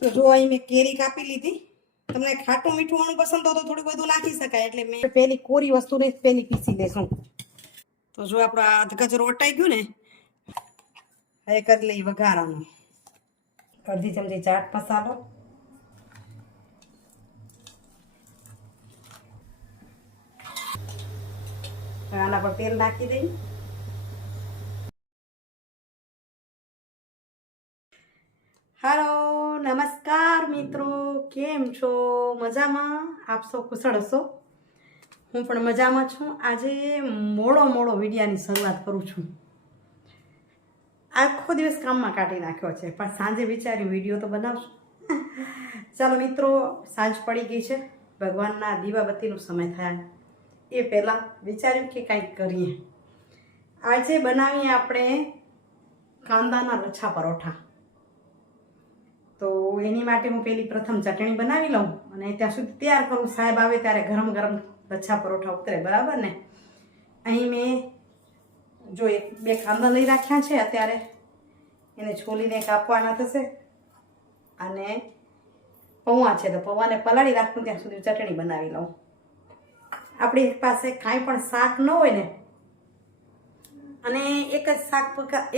તો જો અહીં મેં કેરી કાપી લીધી. તમને ખાટું મીઠું વાળું પસંદ હોય તો થોડું બધું નાખી શકાય એટલે મેં પેલી કોરી વસ્તુને પેલી પીસી દેશું તો જો આપણો આ અધકચરો ઓટાઈ ગયું ને, હવે કરી લઈ વઘારાનું. અડધી ચમચી ચાટ મસાલો. આના પર તેલ નાખી દઈ હાલો, નમસ્કાર મિત્રો. કેમ છો? મજામાં? આપ સૌ કુશળ હશો? હું પણ મજામાં છું. આજે મોડો મોડો વિડિયાની શરૂઆત કરું છું. આખો દિવસ કામમાં કાઢી નાખ્યો છે, પણ સાંજે વિચાર્યું વીડિયો તો બનાવશું. ચાલો મિત્રો, સાંજ પડી ગઈ છે. ભગવાનના દીવાબત્તીનો સમય થયા. એ પહેલાં વિચાર્યું કે કંઈક કરીએ. આજે બનાવીએ આપણે કાંદાના લચ્છા પરોઠા. તો એની માટે હું પેલી પ્રથમ ચટણી બનાવી લઉં અને ત્યાં સુધી તૈયાર કરું. સાહેબ આવે ત્યારે ગરમ ગરમ લચ્છા પરોઠા ઉતરે, બરાબર ને? અહીં મેં જો એક, બે કાંદા લઈ રાખ્યા છે અત્યારે. એને છોલીને કાપવાના થશે. અને પૌવા છે તો પૌવાને પલાળી રાખું, ત્યાં સુધી ચટણી બનાવી લઉં. આપણી પાસે કાંઈ પણ શાક ન હોય ને અને એક જ શાક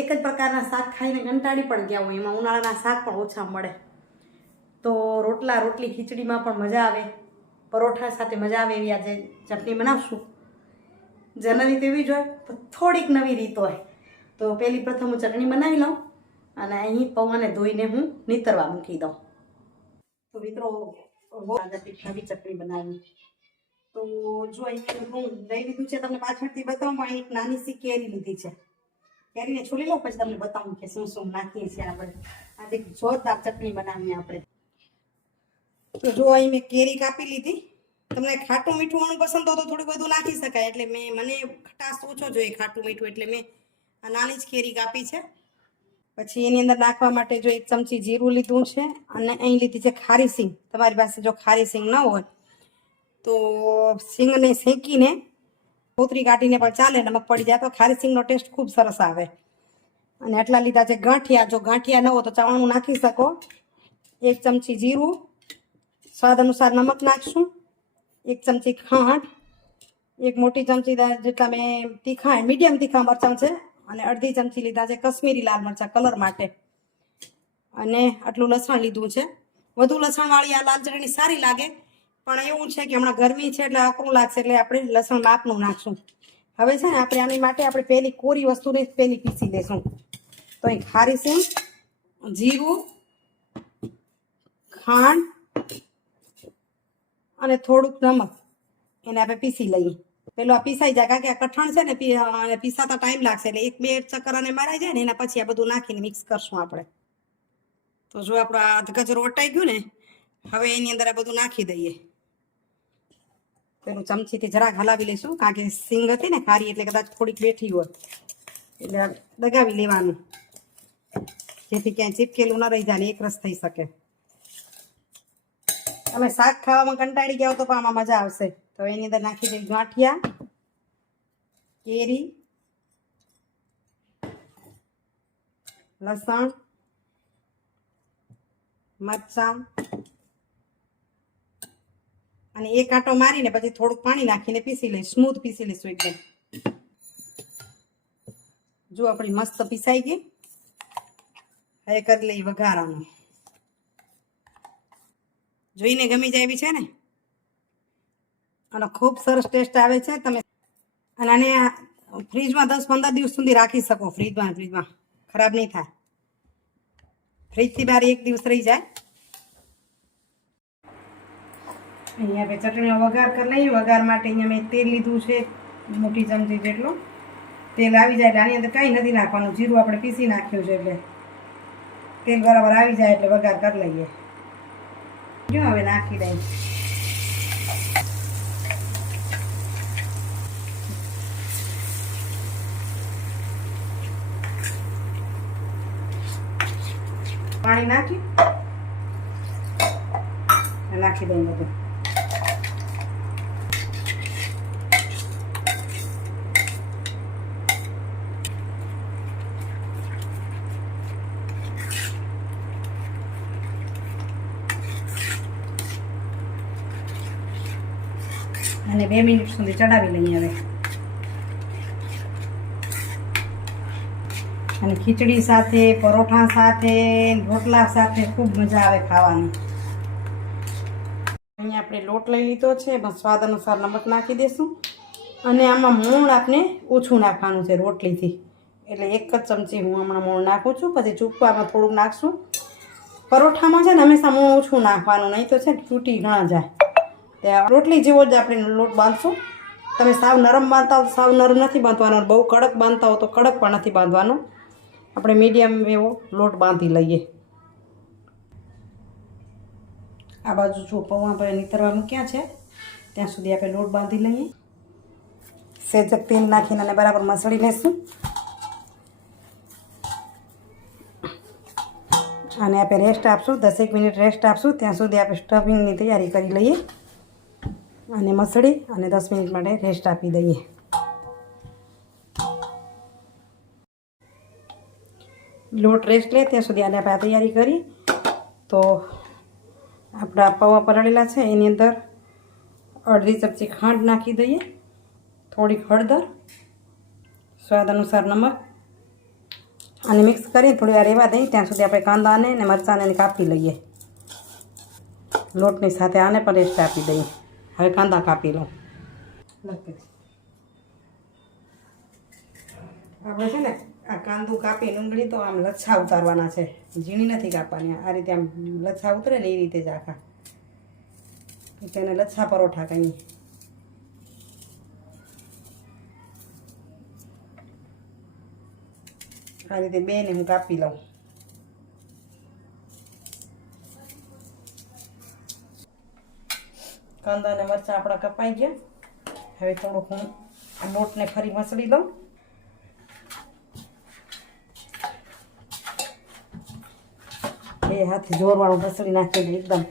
એક જ પ્રકારના શાક ખાઈને કંટાળી પણ ગયા હોય એમાં ઉનાળાના શાક પણ ઓછા મળે. તો રોટલા, રોટલી ખીચડીમાં પણ મજા આવે. પરોઠા સાથે મજા આવે એવી આજે ચટણી બનાવશું. જનરલી તેવી જ હોય થોડીક નવી રીત હોય. તો પહેલી પ્રથમ હું ચટણી બનાવી લઉં અને અહીં પૌવાને ધોઈને હું નીતરવા મૂકી દઉં. તો મિત્રો નવી ચટણી બનાવી. તો જો અહીંયા હું લઈ લીધું છે, તમને પાછળથી બતાવું, પણ અહીં એક નાની સી કેરી લીધી છે. કેરીને છોલી લઉં, પછી તમને બતાવું કે શું શું નાખીએ છીએ આપણે. આજે જોરદાર ચટણી બનાવીએ આપણે. તો જો અહીં મેં કેરી કાપી લીધી. તમને ખાટું મીઠું વાળું પસંદ હોય તો થોડું બધું નાખી શકાય, એટલે મેં, મને ખટાશ ઓછો જોઈએ ખાટું મીઠું, એટલે મેં આ નાની જ કેરી કાપી છે. પછી એની અંદર નાખવા માટે જો એક ચમચી જીરું લીધું છે, અને અહીં લીધી છે ખારી સિંગ. તમારી પાસે જો ખારી સિંગ ન હોય તો સિંગને શેકીને કોતરી કાઢીને પણ ચાલે, નમક પડી જાય તો ખારી સિંગનો ટેસ્ટ ખૂબ સરસ આવે. અને આટલા લીધા છે ગાંઠિયા. જો ગાંઠિયા ન હોય તો ચવાણું નાખી શકો. એક ચમચી જીરું, સ્વાદ અનુસાર નમક નાખશું. એક ચમચી ખાંડ, એક મોટી ચમચી જેટલા મેં તીખા, મીડિયમ તીખા મરચાં છે અને અડધી ચમચી લીધા છે કશ્મીરી લાલ મરચાં કલર માટે. અને આટલું લસણ લીધું છે. વધુ લસણવાળી આ લાલ ચટણી સારી લાગે. પણ એવું છે કે હમણાં ગરમી છે એટલે આકરું લાગશે એટલે આપણે લસણ માપનું નાખશું. હવે છે ને આપણે આની માટે આપણે પહેલી કોરી વસ્તુને પહેલી પીસી લેશું. તો અહીં ખારી સિંગ જીરું, ખાંડ અને થોડુંક નમક. એને આપણે પીસી લઈએ. પેલું આ પીસાઈ જાય કારણ કે આ કઠણ છે ને અને પીસાતા ટાઈમ લાગશે એટલે એક બે ચક્કર અને મારાઈ જાય ને, એના પછી આ બધું નાખીને મિક્સ કરશું આપણે. તો જો આપણો આ ઓટાઈ ગયું ને, હવે એની અંદર આ બધું નાખી દઈએ. પેલું ચમચીથી જરાક હલાવી લઈશું, કારણ કે સિંગ હતી ને ખારી એટલે કદાચ થોડીક બેઠી હોય. એટલે દગાવી લેવાનું. જેથી ક્યાંય ચીપકેલું ન રહી જાય એક રસ થઈ શકે. તમે શાક ખાવામાં કંટાળી ગયા તો પણ આમાં મજા આવશે. તો એની અંદર નાખી દઈ ગાંઠિયા, કેરી, લસણ, મરચાં અને એક આંટો મારીને પછી થોડુંક પાણી નાખીને પીસી લઈશ સ્મૂથ પીસી લઈશું એકદમ. જો આપણી મસ્ત પીસાઈ ગઈ. હવે કરી લઈ વઘારાનું. જોઈને ગમી જાય એવી છે ને? અને ખૂબ સરસ ટેસ્ટ આવે છે. તમે અને આને ફ્રીજમાં દસ પંદર દિવસ સુધી રાખી શકો. ફ્રીજમાં ફ્રીજમાં. ખરાબ નહીં થાય. ફ્રીજથી બહાર એક દિવસ રહી જાય. અહીંયા આપણે ચટણીનો વઘાર કરી લઈએ. વઘાર માટે અહીંયા મેં તેલ લીધું છે, મોટી ચમચી જેટલું. તેલ આવી જાય એટલે આની અંદર કાંઈ નથી નાખવાનું. જીરું આપણે પીસી નાખ્યું છે એટલે તેલ બરાબર આવી જાય એટલે વઘાર કરી લઈએ. જો હવે નાખી દઈએ. પાણી નાખી. નાખી દઈએ બધું. અને બે મિનિટ સુધી ચડાવી લઈએ હવે. અને ખીચડી સાથે, પરોઠા સાથે, રોટલા સાથે ખૂબ મજા આવે ખાવાની. અહીંયા આપણે લોટ લઈ લીધો છે, એમાં સ્વાદ અનુસાર નમક નાખી દઈશું અને આમાં મૂળ આપણે ઓછું નાખવાનું છે રોટલીથી. એટલે એક જ ચમચી હું હમણાં મૂળ નાખું છું, પછી ચૂકવામાં થોડુંક નાખશું. પરોઠામાં છે ને હંમેશા મૂળ ઓછું નાખવાનું, નહીં તો છે તૂટી ઘણા જાય. ત્યાં રોટલી જેવો જ આપણે લોટ બાંધશું. તમે સાવ નરમ બાંધતા હો તો સાવ નરમ નથી બાંધવાનો બહુ કડક બાંધતા હો તો કડક પણ નથી બાંધવાનો. આપણે મીડિયમ એવો લોટ બાંધી લઈએ. આ બાજુ જો પૌવા ભાઈ નીતરવા મૂક્યા છે, ત્યાં સુધી આપણે લોટ બાંધી લઈએ. સેજક તેલ નાખીને અને બરાબર મસળી લેશું. અને આપણે રેસ્ટ આપશું, દસેક મિનિટ રેસ્ટ આપશું, ત્યાં સુધી આપણે સ્ટફિંગની તૈયારી કરી લઈએ. અને મસળી અને દસ મિનિટ માટે રેસ્ટ આપી દઈએ. લોટ રેસ્ટ લે, ત્યાં સુધી આને આપણે તૈયારી કરી. તો આપણા પૌવા પલાળેલા છે, એની અંદર અડધી ચમચી ખાંડ નાખી દઈએ, થોડીક હળદર, સ્વાદ અનુસાર નમક, અને મિક્સ કરી થોડી વાર રહેવા દઈએ, ત્યાં સુધી આપણે કાંદાને અને મરચાંને કાપી લઈએ. લોટની સાથે આને પણ રેસ્ટ આપી દઈએ. હવે કાંદા કાપી લઉં. આપણે છે ને આ કાંદું કાપી ડુંગળી તો આમ લચ્છા ઉતારવાના છે. ઝીણી નથી કાપવાની. આ રીતે આમ લચ્છા ઉતરે ને એ રીતે જ આખા. તેને લચ્છા પરોઠા કહીએ. આ રીતે બેને હું કાપી લઉં. કાંદા અને મરચાં આપણા કપાઈ ગયા. હવે થોડુંક હું લોટને ફરી મસળી લઉં. બે હાથ જોરવાળું મસળી નાખીને એકદમ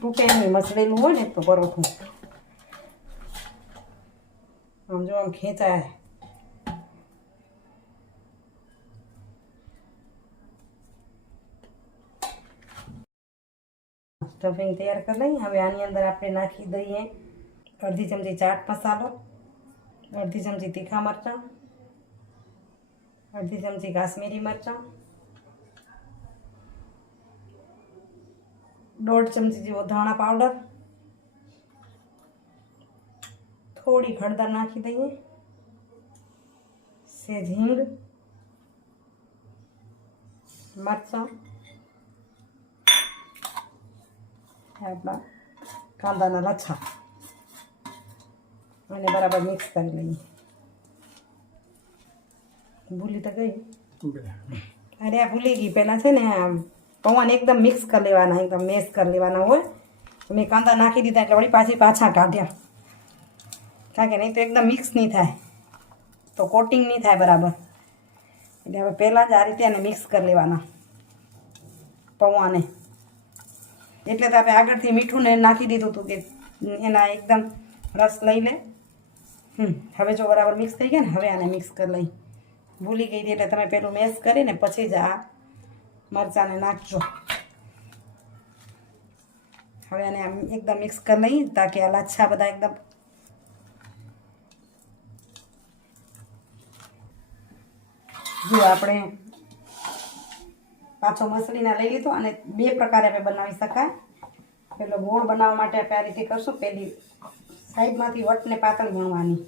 તૂટે નહીં મસળેલું હોય ને, તો પરોઠું. આમ જો આમ ખેંચાય. સ્ટફિંગ તૈયાર કરી લઈએ હવે આની અંદર આપણે નાખી દઈએ અડધી ચમચી ચાટ મસાલો, અડધી ચમચી તીખા મરચાં, અડધી ચમચી કાશ્મીરી મરચાં, દોઢ ચમચી જેવો ધાણા પાવડર, થોડી હળદર નાખી દઈએ, સેજ હિંગ, મરચાં આપણા કાંદાના લચ્છા અને બરાબર મિક્સ કરી લઈએ ભૂલી તો ગઈ અરે આ ભૂલી ગઈ પહેલાં છે ને પૌવાને એકદમ મિક્સ કરી લેવાના એકદમ મેશ કરી લેવાના હોય મેં કાંદા નાખી દીધા એટલે વળી પાછી પાછા કાઢ્યા કારણ કે નહીં તો એકદમ મિક્સ નહીં થાય તો કોટિંગ નહીં થાય બરાબર એટલે હવે પહેલાં જ આ રીતે એને મિક્સ કરી લેવાના પૌવાને એટલે તો આપણે આગળથી મીઠું ને નાખી દીધું હતું કે એના એકદમ રસ લઈ લે. હવે જો બરાબર મિક્સ થઈ ગયા ને હવે આને મિક્સ કરી લઈ. ભૂલી ગઈ હતી એટલે તમે પેલું મેશ કરીને પછી જ આ મરચાંને નાખજો. હવે આને આમ એકદમ મિક્સ કરી લઈ, તાકે આ લાચ્છા બધા એકદમ જો આપણે પાછો મસળીના લઈ લીધો અને બે પ્રકારે આપણે બનાવી શકાય. પેલો ગોળ બનાવવા માટે આપણે આ રીતે કરશું. પેલી સાઈડમાંથી વટને પાતળ ગણવાની.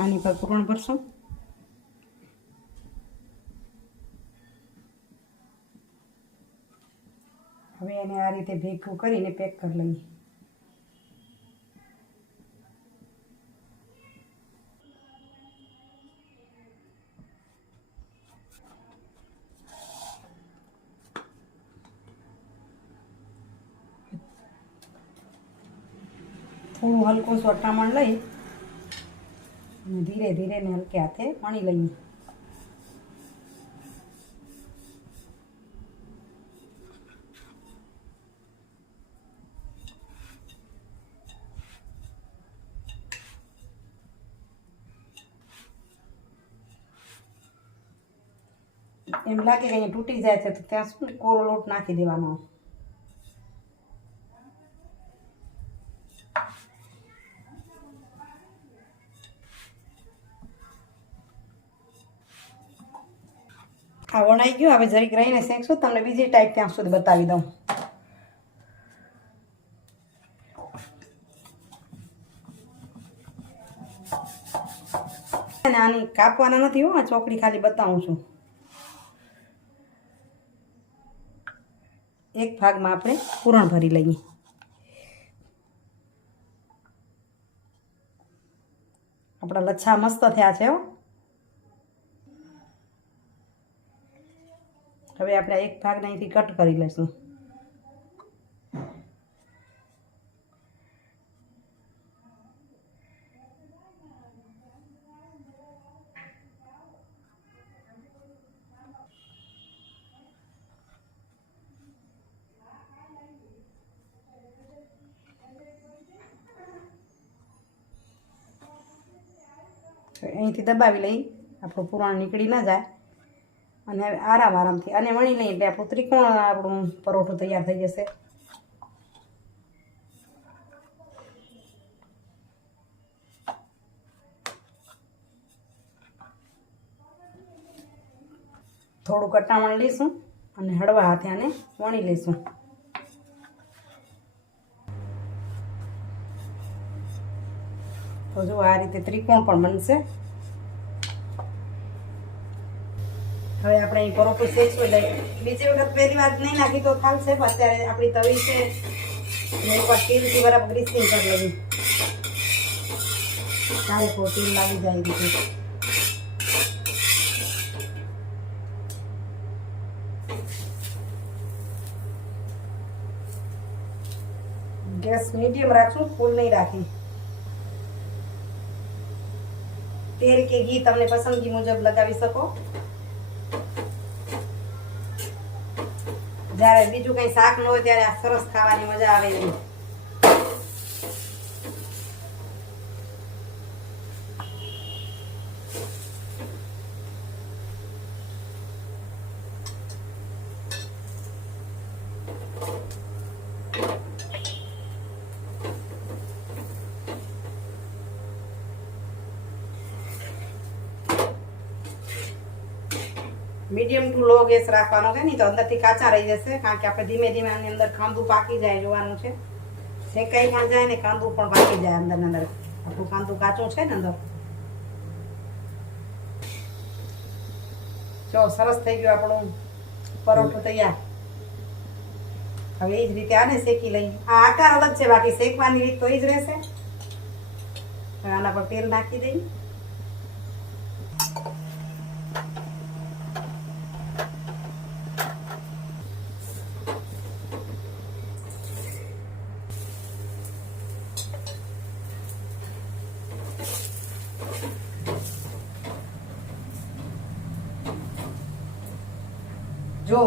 આની પર પૂરણ ભરશું. હવે એને આ રીતે ભેગું કરીને પેક કરી લઈએ. થોડું હલકું સોટામણ લઈ અને ધીરે ધીરે ને હલકે હાથે વણી લઈએ. એમ લાગે કે અહીંયા તૂટી જાય છે, તો ત્યાં શું કોરો લોટ નાખી દેવાનો? આ વણાઈ ગયું. હવે જરીક રહીને શેકશું. તમને બીજી ટાઈપ ત્યાં સુધી બતાવી દઉં. આની કાપવાના નથી હો, આ ચોકડી ખાલી બતાવું છું. એક ભાગમાં આપણે પૂરણ ભરી લઈએ. આપણા લચ્છા મસ્ત થયા છે હો. હવે આપણે એક ભાગને અહીંથી કટ કરી લઈશું. અહીંથી દબાવી લઈ. આપણું પુરાણ નીકળી ના જાય. અને હવે આરામ આરામથી અને વણી લઈએ એટલે આપણું ત્રિકોણ આપણું પરોઠું તૈયાર થઈ જશે? થોડું કટામણ લઈશું અને હળવા હાથે આને વણી લઈશું. તો જો આ રીતે ત્રિકોણ પણ બનશે. હવે આપણે અહીં પરોઠું શેકશું એટલે બીજી વખત પહેલી વાત નહીં નાખી તો ચાલશે, પણ અત્યારે આપણી તવી છે. ને એકવાર તેલથી બરાબર ગ્રીસિંગ કરી લેવી ચાલે તો તીલ લાગી જાય રીતે. ગેસ મીડિયમ રાખશું, ફૂલ નહીં રાખી. તેલ કે ઘી તમને પસંદગી મુજબ લગાવી શકો. જ્યારે બીજું કંઈ શાક ન હોય ત્યારે આ સરસ ખાવાની મજા આવે એવી મીડિયમ ટુ લો ગેસ રાખવાનો છે નહીં તો અંદરથી કાચા રહી જશે, કારણ કે આપણે ધીમે ધીમે આની અંદર કાંદું પાકી જાય જોવાનું છે. શેકાઈ પણ જાય ને કાંદું પણ પાકી જાય અંદર અંદર. આપણું કાંદું કાચું છે ને અંદર. જો, સરસ થઈ ગયું આપણું પરોઠું તૈયાર. હવે એ જ રીતે આને શેકી લઈએ. આ આકાર અલગ છે, બાકી શેકવાની રીત તો એ જ રહેશે. આના પર તેલ નાખી દઈએ જો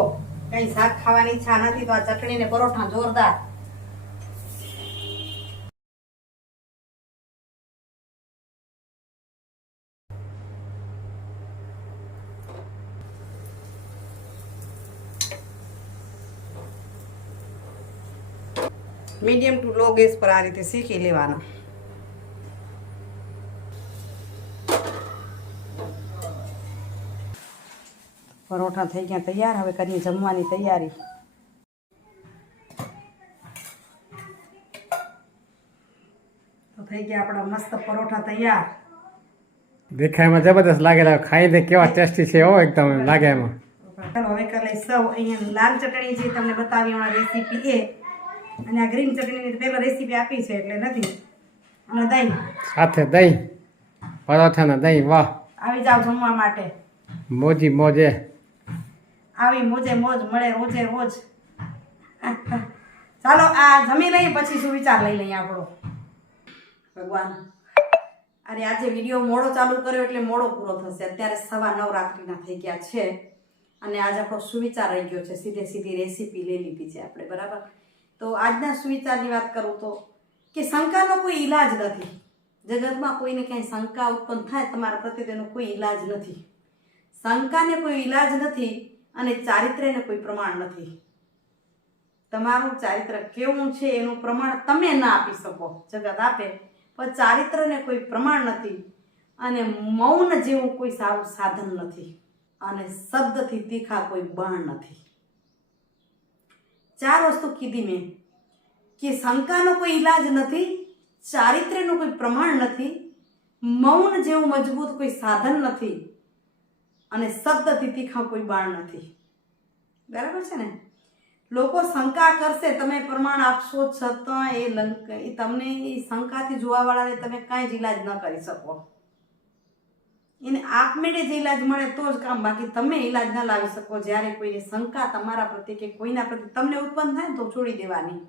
કઈ શાક ખાવાની ઈચ્છા નથી તો આ ચટણી ને પરોઠા જોરદાર. મીડિયમ ટુ લો ગેસ પર આ રીતે શીખી લેવાના. પરોઠા થઈ ગયા તૈયાર. હવે કરીએ જમવાની તૈયારી. તો થઈ ગયા આપણા મસ્ત પરોઠા તૈયાર. દેખાયમાં જબરદસ્ત લાગેલા ખાઈ દે કેવા ટેસ્ટી છે હો એકદમ લાગે એમાં. ચાલો હવે કરી લઈ સૌ. અહીંયા લાલ ચટણી જે તમને બતાવી હમણાં રેસીપી એ. અને આ ગ્રીન ચટણીની પહેલાં રેસીપી આપી છે એટલે નથી. અને દહીં. સાથે દહીં. પરોઠાના દહીં વાહ. આવી જાવ જમવા માટે. મોજી મોજે. આવી મોજે મોજ મળે રોજે રોજ ચાલો, આ જમી લઈએ, પછી શું વિચાર લઈ લઈએ આપણો. ભગવાન. અરે, આજે વીડિયો મોડો ચાલુ કર્યો એટલે મોડો પૂરો થશે. અત્યારે સવા નવ રાત્રિના થઈ ગયા છે. અને આજે આપણો સુવિચાર રહી ગયો છે. સીધે સીધી રેસીપી લઈ લીધી છે આપણે, બરાબર? તો આજના સુવિચારની વાત કરું તો, કે શંકાનો કોઈ ઈલાજ નથી. જગતમાં કોઈને ક્યાંય શંકા ઉત્પન્ન થાય, તમારા પ્રત્યે તેનો કોઈ ઈલાજ નથી. શંકાને કોઈ ઈલાજ નથી અને ચારિત્ર્યને કોઈ પ્રમાણ નથી. તમારું ચારિત્ર કેવું છે એનું પ્રમાણ તમે ના આપી શકો. જગત આપે, પણ ચારિત્રને કોઈ પ્રમાણ નથી અને મૌન જેવું કોઈ સારું સાધન નથી અને શબ્દથી તીખા કોઈ બાણ નથી. ચાર વસ્તુ કીધી મેં કે શંકાનો કોઈ ઈલાજ નથી, ચારિત્ર્યનું કોઈ પ્રમાણ નથી, મૌન જેવું મજબૂત કોઈ સાધન નથી અને શબ્દથી તીખા કોઈ બાળ નથી. બરાબર છે ને? લોકો શંકા કરશે, તમે પ્રમાણ આપશો છતાં એ લંક, એ તમને એ શંકાથી જોવાવાળાને તમે કાંઈ જ ઈલાજ ન કરી શકો. એને આપમેળે જ ઈલાજ મળે તો જ કામ બાકી. તમે ઈલાજ ન લાવી શકો. જ્યારે કોઈને શંકા તમારા પ્રત્યે કે કોઈના પ્રત્યે તમને ઉત્પન્ન થાય તો છોડી દેવાની.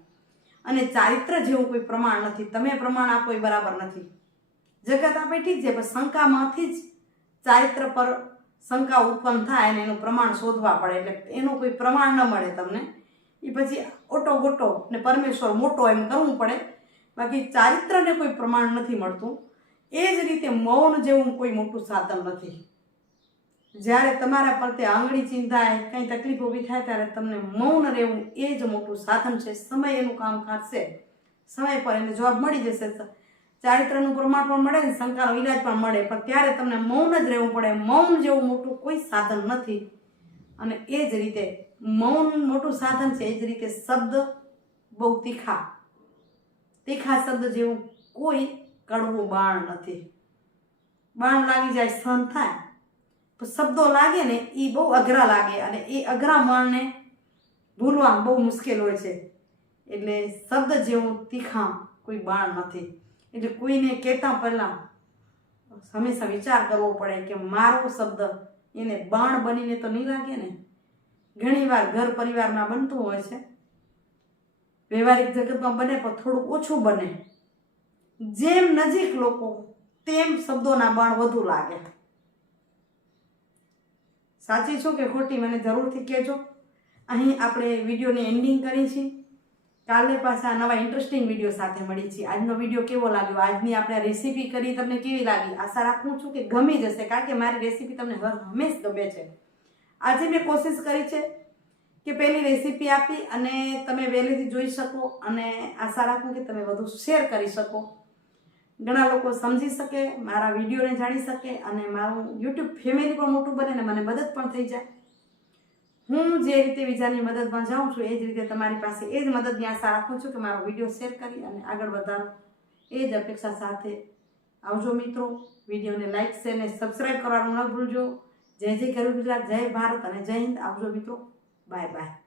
અને ચારિત્ર જેવું કોઈ પ્રમાણ નથી. તમે પ્રમાણ આપો એ બરાબર નથી. જગત આપે ઠીક છે, પણ શંકામાંથી જ ચારિત્ર પર શંકા ઉત્પન્ન થાય અને એનું પ્રમાણ શોધવા પડે એટલે એનું કોઈ પ્રમાણ ન મળે તમને. એ પછી ઓટો ગોટો ને પરમેશ્વર મોટો એમ કરવું પડે. બાકી ચારિત્રને કોઈ પ્રમાણ નથી મળતું. એ જ રીતે મૌન જેવું કોઈ મોટું સાધન નથી. જ્યારે તમારા પ્રત્યે આંગળી ચિંતાય કંઈ તકલીફ ઊભી થાય ત્યારે તમને મૌન રહેવું એ જ મોટું સાધન છે. સમય એનું કામ કાઢશે સમય પર એને જવાબ મળી જશે. ચારિત્રનું પ્રમાણ પણ મળે ને શંકાનો ઈલાજ પણ મળે. પણ ત્યારે તમને મૌન જ રહેવું પડે. મૌન જેવું મોટું કોઈ સાધન નથી. અને એ જ રીતે મૌન મોટું સાધન છે એ જ રીતે શબ્દ બહુ તીખા. તીખા શબ્દ જેવું કોઈ કડવું બાણ નથી. બાણ લાગી જાય, સહન થાય. તો શબ્દો લાગે ને એ બહુ અઘરા લાગે અને એ અઘરા મણને ભૂલવા બહુ મુશ્કેલ હોય છે. એટલે શબ્દ જેવું તીખા કોઈ બાણ નથી. એટલે કોઈને કહેતા પહેલાં હંમેશા વિચાર કરવો પડે કે મારો શબ્દ એને બાણ બનીને તો નહીં લાગે ને? ઘણીવાર ઘર પરિવારમાં બનતું હોય છે. વ્યવહારિક જગતમાં બને પણ થોડું ઓછું બને. જેમ નજીક લોકો, તેમ શબ્દોના બાણ વધુ લાગે. સાચી છું કે ખોટી? મને જરૂરથી કહેજો. અહીં આપણે વિડીયોની એન્ડિંગ કરી છે કાલે પાછા નવા ઇન્ટરેસ્ટિંગ વીડિયો સાથે મળી છીએ. આજનો વીડિયો કેવો લાગ્યો? આજની આપણે રેસીપી કરી તમને કેવી લાગી? આશા રાખું છું કે ગમી જશે, કારણ કે મારી રેસીપી તમને હર હંમેશ ગમે છે. આજે મેં કોશિશ કરી છે કે પહેલી રેસીપી આપી અને તમે વહેલીથી જોઈ શકો અને આશા રાખું કે તમે વધુ શેર કરી શકો. ઘણા લોકો સમજી શકે, મારા વિડીયોને જાણી શકે અને મારું યુટ્યુબ ફેમિલી પણ મોટું બને ને મને મદદ પણ થઈ જાય. હું જે રીતે બીજાની મદદમાં જાઉં છું, એ જ રીતે તમારી પાસે એ જ મદદની આશા રાખું છું કે મારો વીડિયો શેર કરી અને આગળ વધારો. એ જ અપેક્ષા સાથે આવજો મિત્રો. વિડીયોને લાઇક શેર અને સબસ્ક્રાઈબ કરવાનું ન ભૂલજો. જય જય ગરુ ગુજરાત, જય ભારત અને જય હિન્દ. આવજો મિત્રો. Bye bye.